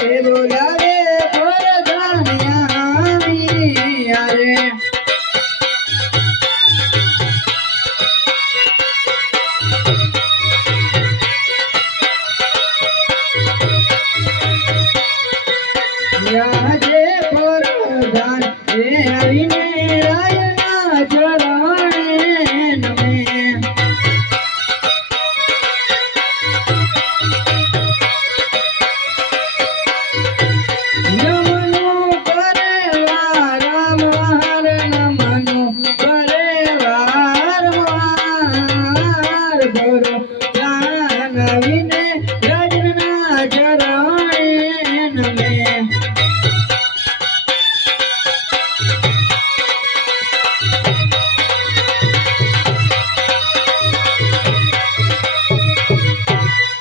બોલાવે બોલાવે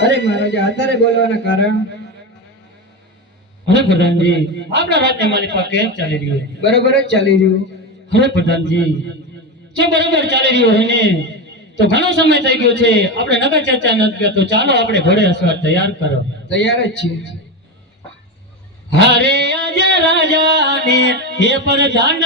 અરે મહારાજ અત્યારે બોલવાના કારણ? અરે પ્રધાનજી આપણા ચાલી રહ્યું? બરોબર ચાલી રહ્યું. અરે પ્રધાનજી જો બરોબર ચાલી રહ્યું હોય ને તો ઘણો સમય થઈ ગયો છે. આપણે નગર ચર્ચા નથી કરતો ચાલો આપણે ઘોડે અસવાર તૈયાર કરો. તૈયાર જ છીએ. હરે આજે રાજાને એ પર ધન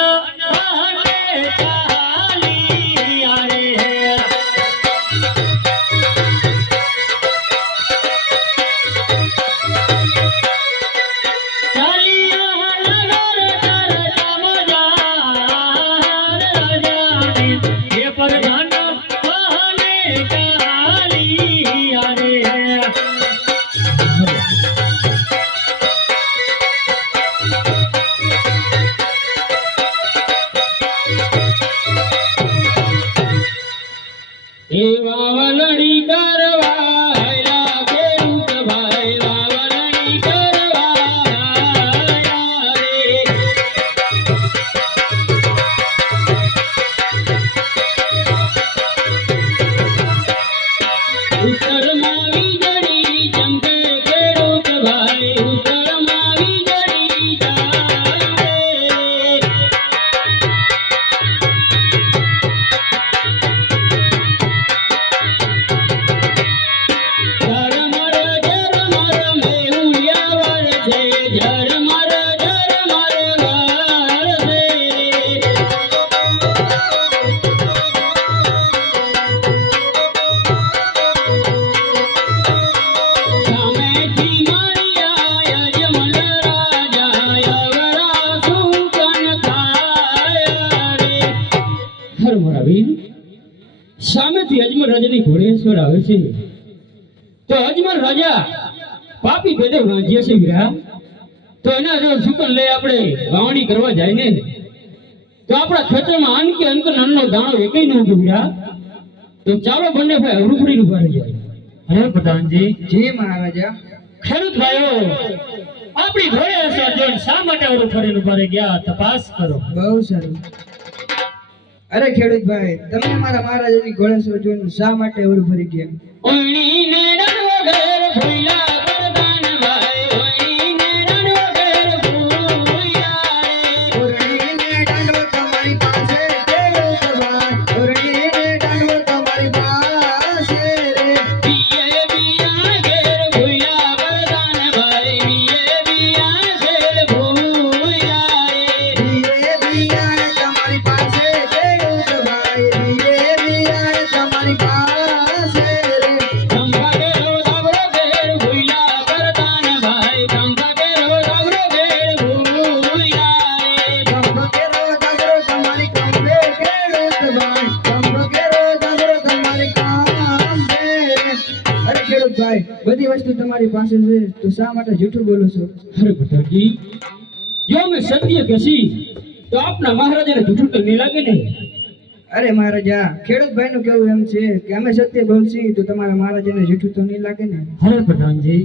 ઘોડેશ્વર આવે છે. તો અજમલ રાજા પાપી ભેદે વાંચ્યા છે વીરા તો એના જો સુકન લઈ આપણે વાવણી કરવા જાય ને. તો આપણા ખેતરમાં અન કે અંક નન્નો દાણો એકઈ ન ઉગે વીરા તો ચાલો બંને ભાઈ હરુફરી ઊભા રહી જાય. હે પ્રધાનજી. જે મહારાજા. ખેડૂત ભાઈઓ આપણી ઘોડે અસર જોઈને શા માટે ઊભા રહી ગયા? તપાસ કરો. બહુ સારું. અરે ખેડૂત ભાઈ તમે મારા મહારાજાની ઘોડેશ્વર જોઈને શા માટે એવું ફરી ગયા? ભાઈ બધી વસ્તુ તમારી પાસે છે તો શા માટે જૂઠું બોલો છો? અરે ભટ્ટાજી જો અમે સત્ય કહેશી તો આપના મહારાજાને જૂઠું તો નહીં લાગે ને? અરે મહારાજા ખેડૂત ભાઈ નું કેવું એમ છે કે અમે સત્ય બોલશી તો તમારા મહારાજાને જૂઠું તો નહીં લાગે ને? હરે પ્રધાનજી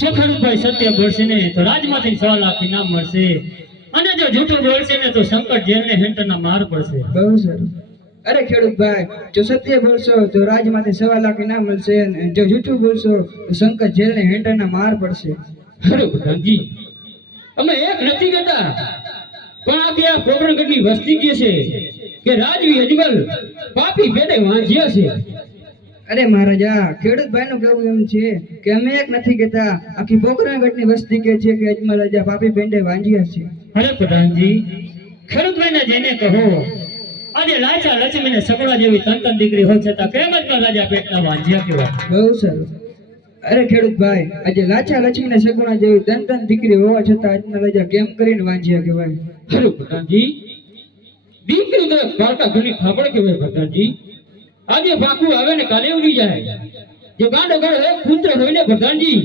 જો ખેડૂતભાઈ સત્ય બોલશે ને તો રાજમાંથી છ લાખ ઇનામ મળશે. અને જો જૂઠું બોલશે ને તો સંકટ જેલને હેન્ટરના માર પડશે. બહુ સારું અરે ખેડૂત ભાઈ જો સત્ય બોલશો તો રાજમાંથી સવા લાખ ઇનામ મળશે જો જૂઠું બોલશો તો શંકર જેલને હેન્ટરના માર પડશે. અરે ભટ્ટાજી અમે એક નથી કહેતા પણ આ પોકરણગઢની વસ્તી કે છે કે રાજવી અજમલ પાપી પેટે વાંચ્યા છે. અરે મહારાજા ખેડૂત ભાઈ નું કહેવું એમ છે કે અમે એક નથી કહેતા. આખી પોખરણગઢની વસ્તી કે છે કે અજમલ રાજા પાપી પેંડે વાંજ્યા છે. અરે પ્રધાનજી ને જઈને કહો આજે લાચા લક્ષ્મીને સગડા જેવી તંતન દીકરી હોય છતાં કેમ જ રાજા પેટના વાંજ્યા કેવા બહુ સારું અરે ખેડૂત ભાઈ આજે લાચા લક્ષ્મીને સગુણા જેવી તન તન દીકરી હોવા છતાં આજના રાજા કેમ કરીને વાંજ્યા કહેવાય? અરે ભટ્ટાજી દીકરી તો પારકા ઘણી થાપડ કહેવાય ભટ્ટાજી આજે પાકું આવે ને કાલે ઉડી જાય. જો ગાંડો ગાંડો એક પુત્ર હોય ને ભટાનજી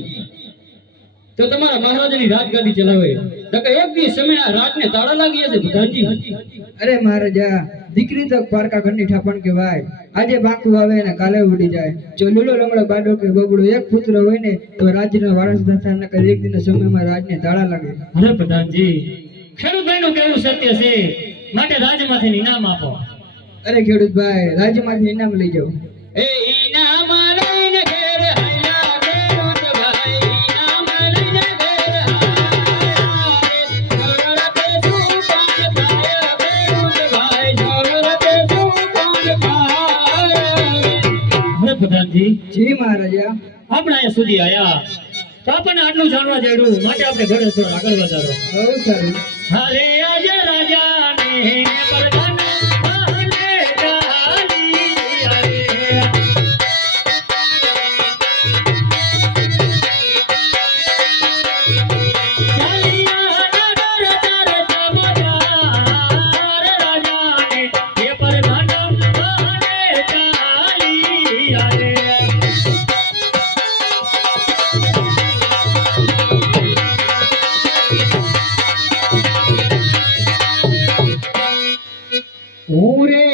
તો તમારા મહારાજની રાજગાદી ચલાવે. નકર એક દિવસ સમયના રાતને તાળા લાગી જશે પ્રધાનજી અરે મહારાજા દીકરી તક પારકા ઘરની ઠાપણ કહેવાય. આજે બાકુ આવે ને કાલે ઉડી જાય. જો લીલો લંગડો બાડો કે બગડો એક પુત્ર હોય ને તો રાજ્યનો વારસદાર થાય કરી એક દિન સમયમાં રાજને તાળા લાગે. અરે પ્રધાનજી ખેડૂતભાઈનું કેવું સત્ય છે. માટે રાજ્યમાંથી ઇનામ આપો. અરે ખેડૂત ભાઈ રાજ્યમાંથી ઇનામ લઈ જાઓ. એ હરે પ્રધાનજી. જી મહારાજા. આપણે અહીંયા સુધી આયા. તો આપણને આટલું જાણવા જેડું માટે આપણે ઘરે છો આગળ વધારો. બહુ સારું. હરે આજ રાજાને પ્રધાન ஊரே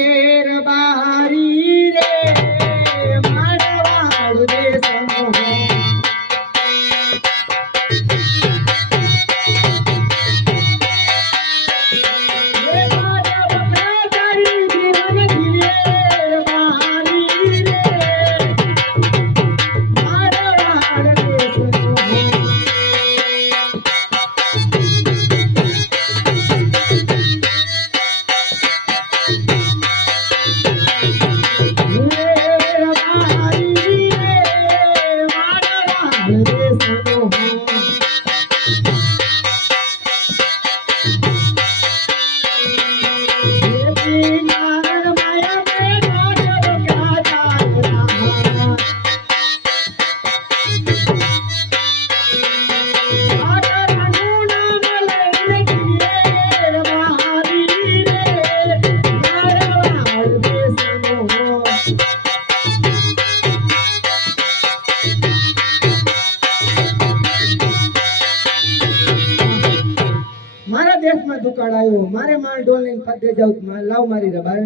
તે જાઉં લાવ મારી રે બારે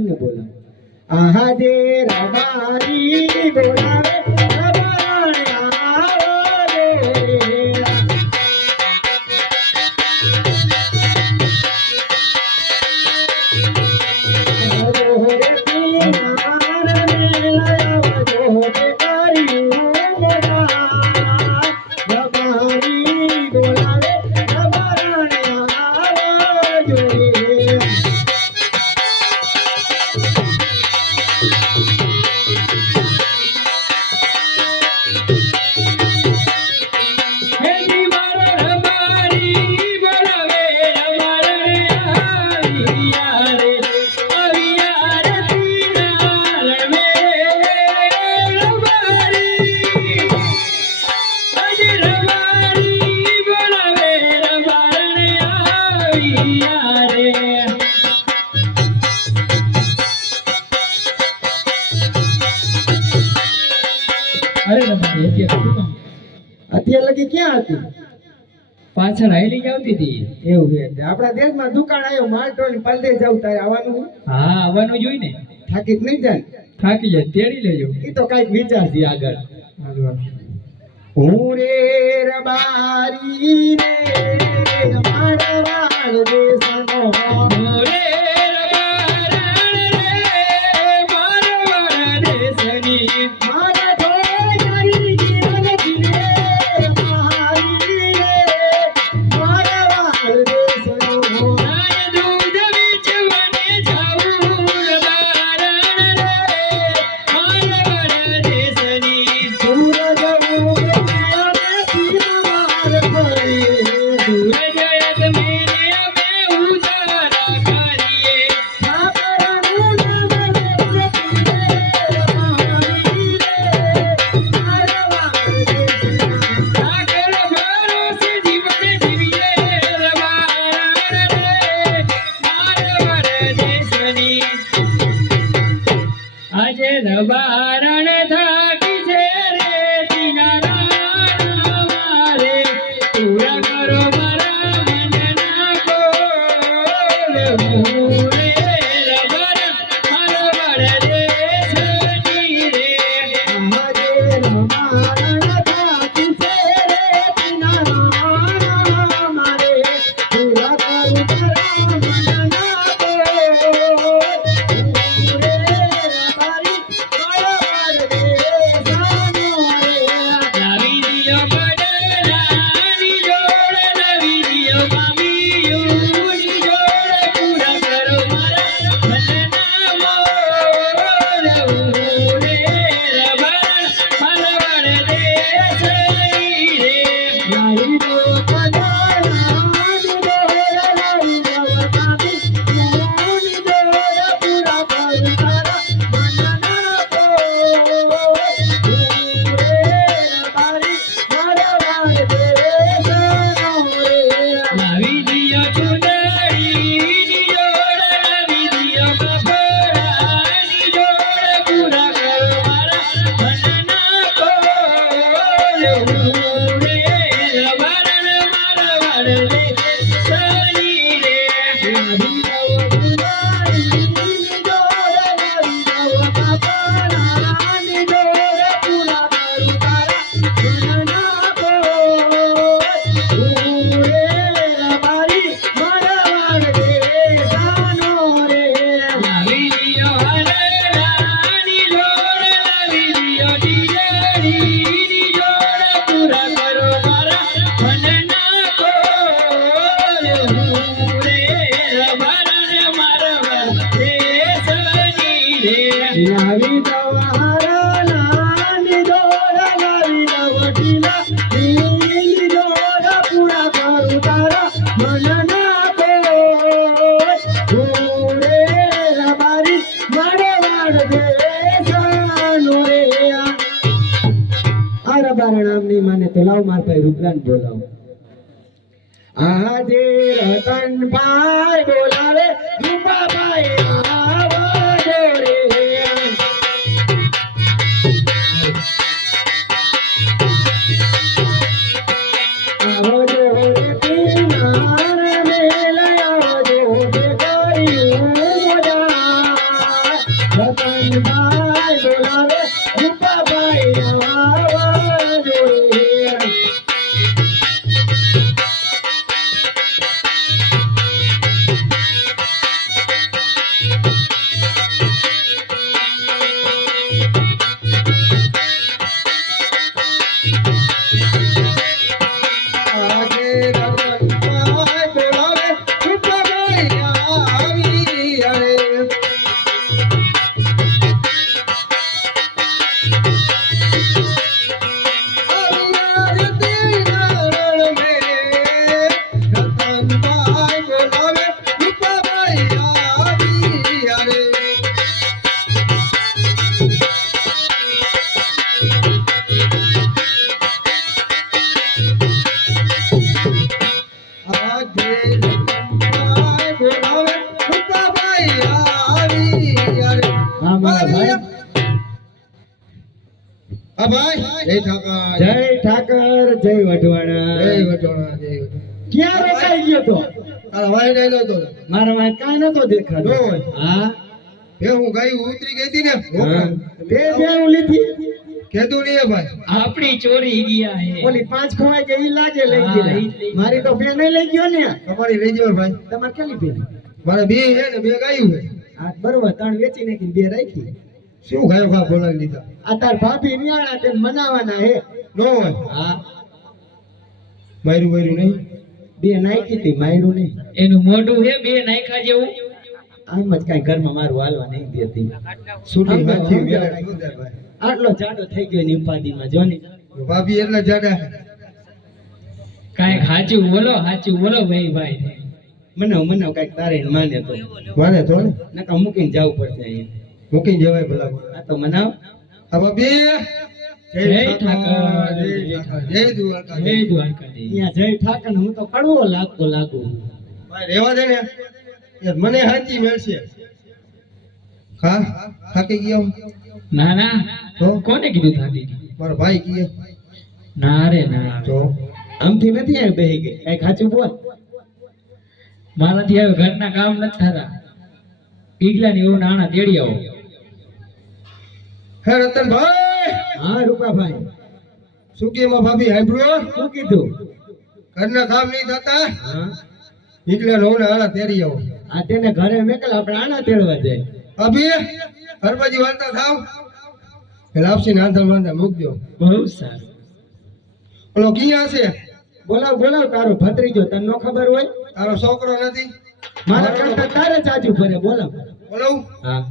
પાછળ હાલી આવતી હતી? એવું છે આપણા દેશમાં દુકાળ આવ્યો માલટો ને પરદેશ જવું તારે આવવાનું હા આવવાનું જોઈ ને. થાકી નહીં જાય થાકી જાય તેડી લેજો. એ તો કંઈક વિચારજે આગળ. હું રે રબારી રે મારવાડ દેશ આવી દવા રબારી મારે વાડ દે જાનો રે આ રબારણામની માર પાસે રૂપલાન બોલા બે હું ગાય ઉતરી ગઈ હતી ને બે બે હું લીધી? કેતું નહીં ભાઈ. આપણી ચોરી ગયા હે. ઓલી પાંચ ખવાય ગઈ ઈ લાગે લઈ ગઈ મારી તો બે નહીં લઈ ગયો ને. તમારી લઈ ગયો ભાઈ. તમારે કેટલી બેન મારે બે હે ને બે ગાયું હે. આ બરોબર ત્રણ વેચી નાખી બે રાખી. શું ગાયો ખા બોલાવી લીધા? આ તાર ભાભી નિયાળા તે મનાવાના હે. નો હોય. હા. માયરું માર્યું નહીં? બે નાખી હતી માયરું નહીં. એનું મોઢું હે બે નાયખા જેવું. આમ જ કાંઈ ઘરમાં મારું હાલવા નહીં દેતી છૂટી હાથી વેલા શું આટલો જાડો થઈ ગયો એની ઉપાધિમાં જો ને. ભાભી એટલે જાડા. કાંઈક સાચું બોલો સાચું બોલો ભાઈ ભાઈ. મનાવ મનાવ કાંઈક તારે માને તો. માને તો ને? નકા મૂકીને જવું પડશે અહીંયા. મૂકીને જવાય ભલા. આ તો મનાવ. હા ભાભી. જય ઠાકર, જય દ્વારકા જય દ્વારકા જય દ્વારકાધીશ. અહીંયા જય ઠાકર હું તો કડવો લાગતો લાગુ. રેવા દે ને. મને હાચી મળશે. હા? થાકી ગયો? ના ના. તો? કોને કીધું થાકી ગયો? મારો ભાઈ કીએ. ના રે ના તો? આમથી નથી આવી બેહી ગઈ કઈ ખાચું બોલ. મારાથી હવે ઘરના કામ નથી થતા. ઈગલાની એવું નાણા તેડી આવો. હે રતનભાઈ! હા રૂપાભાઈ. શું કે માં ભાભી? હાંભળ્યો શું કીધું? ઘરના કામ નહીં થતા? નીકળે નો નાણા તેડી આવો. આ તેને ઘરે મેકલ આપણે આના તેડવા જાય. અભી હરબાજી વાળતા થાવ? એટલે આપસી નાંધર વાંધા મૂકજો. બહુ સારું. ઓલો ક્યાં છે? બોલાવ બોલાવ તારો ભત્રીજો તને નો ખબર હોય? તારો છોકરો નથી? મારા કરતા તારે ચાચું ફરે બોલાવ. બોલાવ? હા.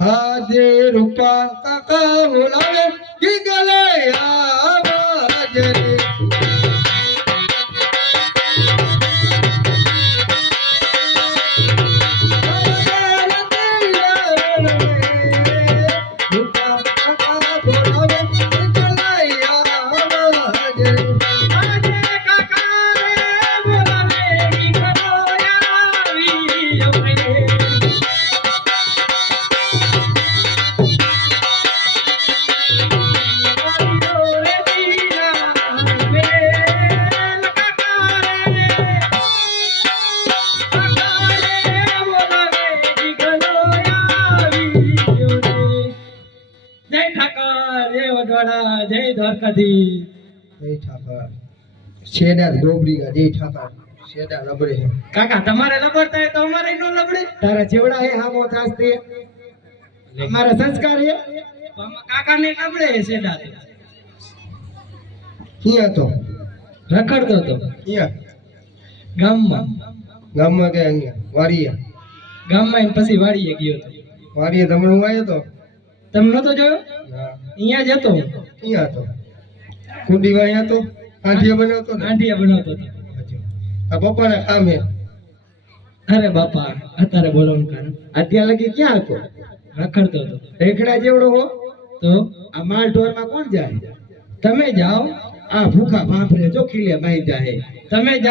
હાજે રૂપા કાકા બોલાવે કી ગલે આવાજ. રે શેડા ગોબરી ગા દે ઠાકર. શેડા લબડે કાકા તમારે લબડતા હે તો અમારે નો લબડે. તારા જેવડા હે હામો થાસ તે. અમારા સંસ્કાર હે કાકા ને લબડે છે દાદા ક્યાં તો રખડતો હતો. ક્યાં? ગામમાં. ગામમાં કે અહીંયા? વાડીએ? ગામમાં પછી વાડીએ ગયો તો વાડીએ તમે હું આવ્યો તો? તમે નતો જોયો? અહીંયા જ હતો ક્યાં હતો? કુંડી અહીંયા હતો? આંઠિયા બનાવતો ને આંટીયા બનાવતો આ પપ્પાના કામ અરે બાપા અત્યારે બોલો અત્યારે લગી ક્યાં હતો? રખડતો હતો. રેખડા જેવડો હો? તો? આ માલ ઢોરમાં કોણ જાય? તમે જાઓ. આ ભૂખા ભાંભરે જો ખીલે બાંધ્યા જાય તમે જાઓ